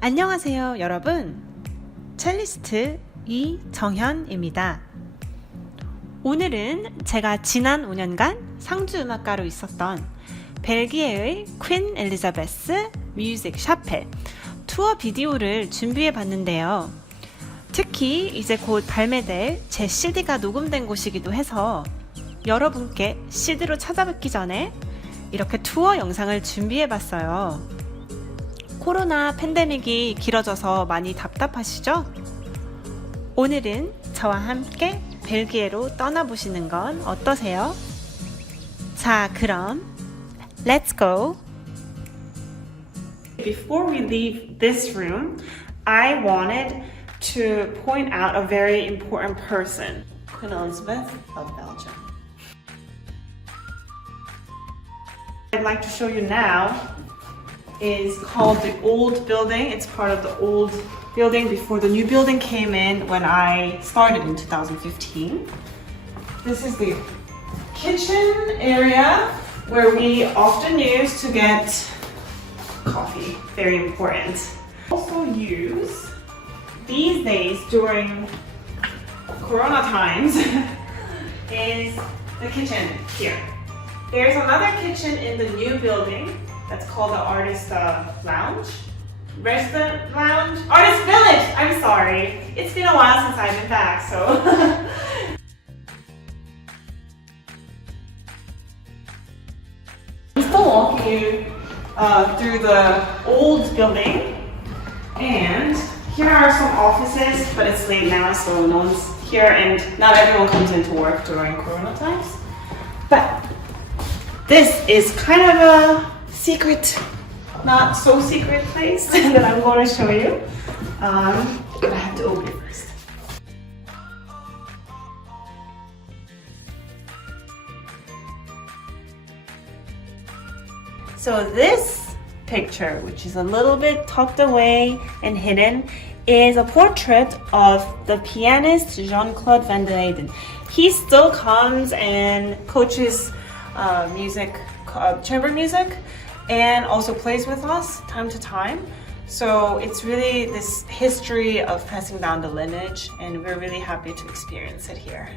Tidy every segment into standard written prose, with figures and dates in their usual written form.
안녕하세요 여러분, 첼리스트 이정현입니다. 오늘은 제가 지난 5년간 상주음악가로 있었던 벨기에의 퀸엘리자베스 뮤직 샤펠 투어 비디오를 준비해 봤는데요. 특히 이제 곧 발매될 제 CD가 녹음된 곳이기도 해서 여러분께 CD로 찾아뵙기 전에 이렇게 투어 영상을 준비해 봤어요. 코로나 팬데믹이 길어져서 많이 답답하시죠? 오늘은 저와 함께 벨기에로 떠나보시는 건 어떠세요? 자, 그럼 Let's go! Before we leave this room, I wanted to point out a very important person, Queen Elizabeth of Belgium. I'd like to show you now is called the old building. It's part of the old building before the new building came in when I started in 2015. This is the kitchen area where we often use to get coffee, very important. Also use these days during Corona times is the kitchen here. There's another kitchen in the new building that's called the Artist Lounge. Resident Lounge? Artist Village! I'm sorry. It's been a while since I've been back, so. I'm still walking you through the old building. And here are some offices, but it's late now, so no one's here and not everyone comes into work during Corona times. But this is kind of a secret, not so secret place that I'm going to show you. But I have to open it first. So this picture, which is a little bit tucked away and hidden, is a portrait of the pianist Jean-Claude Van der Eyden. He still comes and coaches music, chamber music, and also plays with us time to time. So it's really this history of passing down the lineage, and we're really happy to experience it here.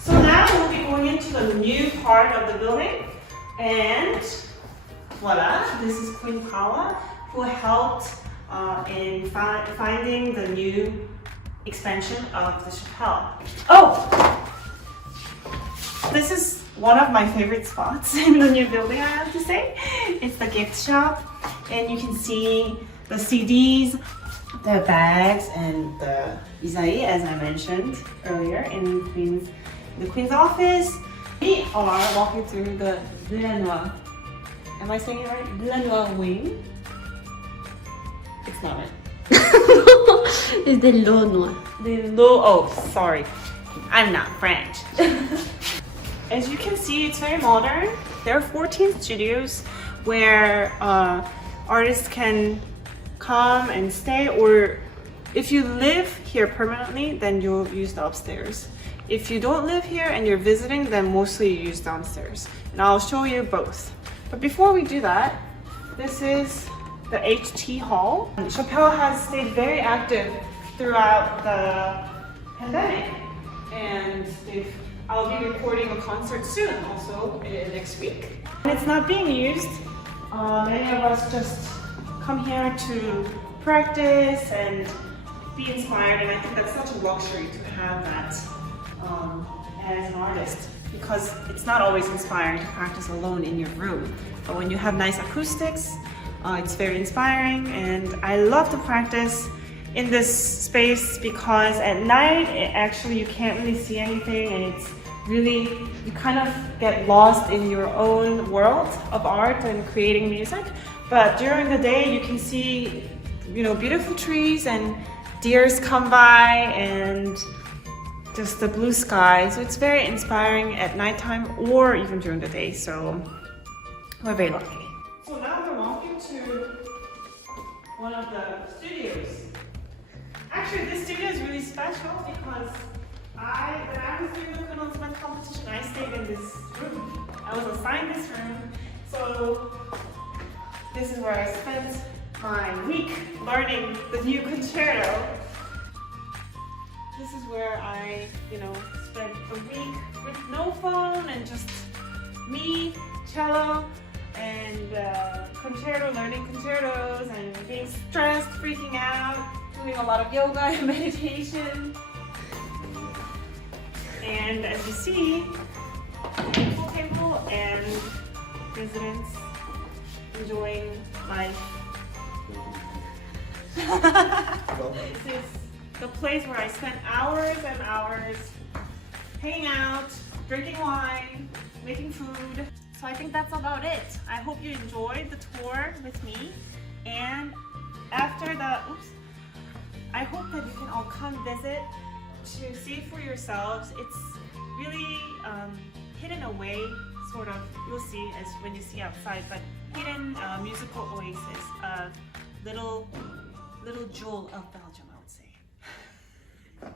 So now we'll be going into the new part of the building, and voila, this is Queen Paula, who helped in finding the new expansion of the chapelle. Oh! This is one of my favorite spots in the new building, I have to say. It's the gift shop, and you can see the CDs, the bags, and the Isaïe, as I mentioned earlier, in the Queen's office. We are walking through the Lia Navarrete. Am I saying it right? Lia Navarrete wing. It's not it. It's the Launois. Oh, sorry. I'm not French. As you can see, it's very modern. There are 14 studios where artists can come and stay, or if you live here permanently, then you'll use the upstairs. If you don't live here and you're visiting, then mostly you use downstairs. And I'll show you both. But before we do that, this is the HT Hall. Chapelle has stayed very active throughout the pandemic, and I'll be recording a concert soon, also next week. And it's not being used. Many of us just come here to practice and be inspired, and I think that's such a luxury to have that as an artist, because it's not always inspiring to practice alone in your room. But when you have nice acoustics, it's very inspiring, and I love to practice in this space because at night, you can't really see anything, and it's really, you kind of get lost in your own world of art and creating music. But during the day, you can see, beautiful trees and deers come by and just the blue sky. So it's very inspiring at nighttime or even during the day. So we're very lucky. So now we're walking to one of the studios. Actually, this studio is really special because when I was doing the Quinnell's competition, I stayed in this room. I was assigned this room, so this is where I spent my week learning the new concerto. This is where I, spent a week with no phone and just me, cello, and concerto, learning concertos and being stressed, freaking out, doing a lot of yoga and meditation. And as you see, pool table and residents enjoying life. This is the place where I spent hours and hours hanging out, drinking wine, making food. So I think that's about it. I hope you enjoyed the tour with me. And after I hope that you can all come visit to see for yourselves. It's really hidden away, sort of. You'll see as when you see outside, but hidden musical oasis, a little jewel of Belgium.